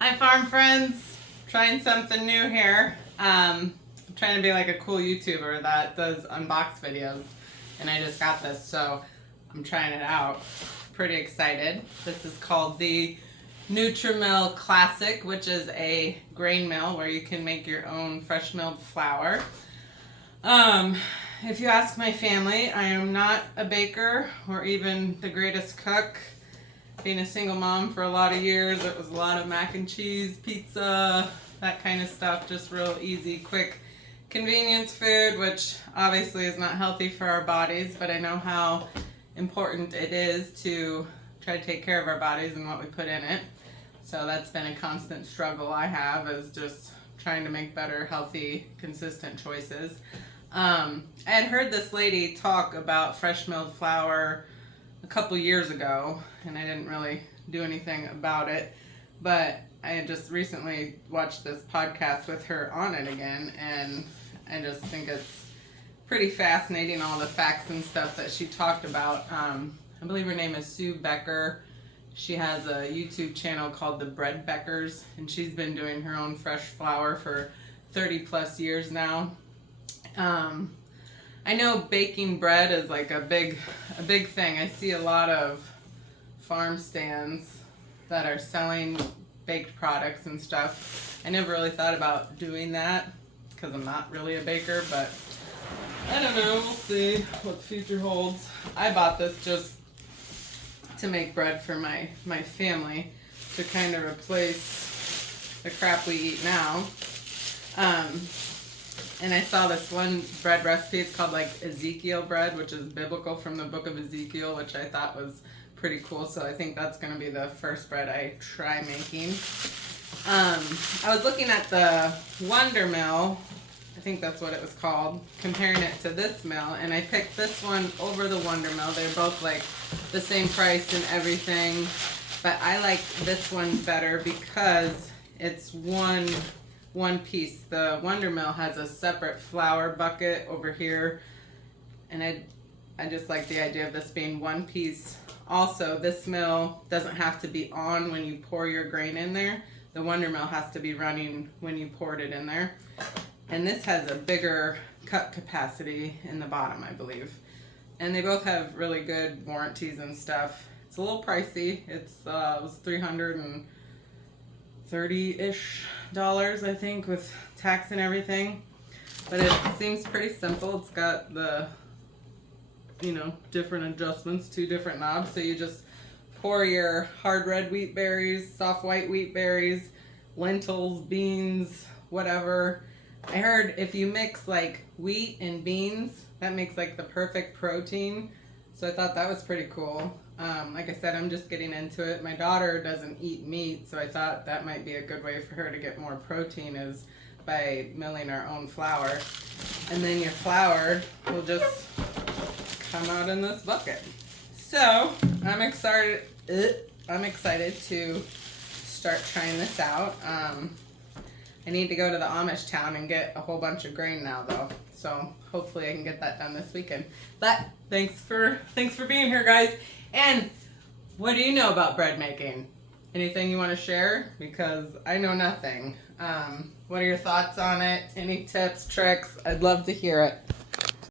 Hi farm friends, trying something new here. I'm trying to be like a cool YouTuber that does unbox videos, and I just got this, so I'm trying it out. Pretty excited. This is called the NutriMill Classic, which is a grain mill where you can make your own fresh milled flour. If you ask my family, I am not a baker or even the greatest cook. Being a single mom for a lot of years, it was a lot of mac and cheese, pizza, that kind of stuff. Just real easy, quick, convenience food, which obviously is not healthy for our bodies, but I know how important it is to try to take care of our bodies and what we put in it. So that's been a constant struggle I have, is just trying to make better, healthy, consistent choices. I had heard this lady talk about fresh milled flour a couple years ago, and I didn't really do anything about it, but I had just recently watched this podcast with her on it again, and I just think it's pretty fascinating, all the facts and stuff that she talked about. I believe her name is Sue Becker. She has a YouTube channel called The Bread Beckers, and she's been doing her own fresh flour for 30 plus years now. I know baking bread is like a big thing. I see a lot of farm stands that are selling baked products and stuff. I never really thought about doing that because I'm not really a baker, but I don't know. We'll see what the future holds. I bought this just to make bread for my family, to kind of replace the crap we eat now. And I saw this one bread recipe. It's called like Ezekiel bread, which is biblical, from the book of Ezekiel, which I thought was pretty cool. So I think that's going to be the first bread I try making. I was looking at the Wonder Mill, I think that's what it was called, comparing it to this mill, and I picked this one over the Wonder Mill. They're both like the same price and everything, but I like this one better because it's one piece. The Wonder Mill has a separate flour bucket over here, and I just like the idea of this being one piece. Also, this mill doesn't have to be on when you pour your grain in there. The Wonder Mill has to be running when you poured it in there. And this has a bigger cup capacity in the bottom, I believe. And they both have really good warranties and stuff. It's a little pricey. It was $330-ish, I think, with tax and everything. But it seems pretty simple. It's got the, different adjustments, 2 different knobs. So you just pour your hard red wheat berries, soft white wheat berries, lentils, beans, whatever. I heard if you mix like wheat and beans, that makes like the perfect protein. So I thought that was pretty cool. Like I said, I'm just getting into it. My daughter doesn't eat meat, so I thought that might be a good way for her to get more protein, is by milling our own flour. And then your flour will just come out in this bucket. So I'm excited to start trying this out. I need to go to the Amish town and get a whole bunch of grain now, though. So hopefully I can get that done this weekend. But thanks for being here, guys. And what do you know about bread making? Anything you want to share? Because I know nothing. What are your thoughts on it? Any tips, tricks? I'd love to hear it.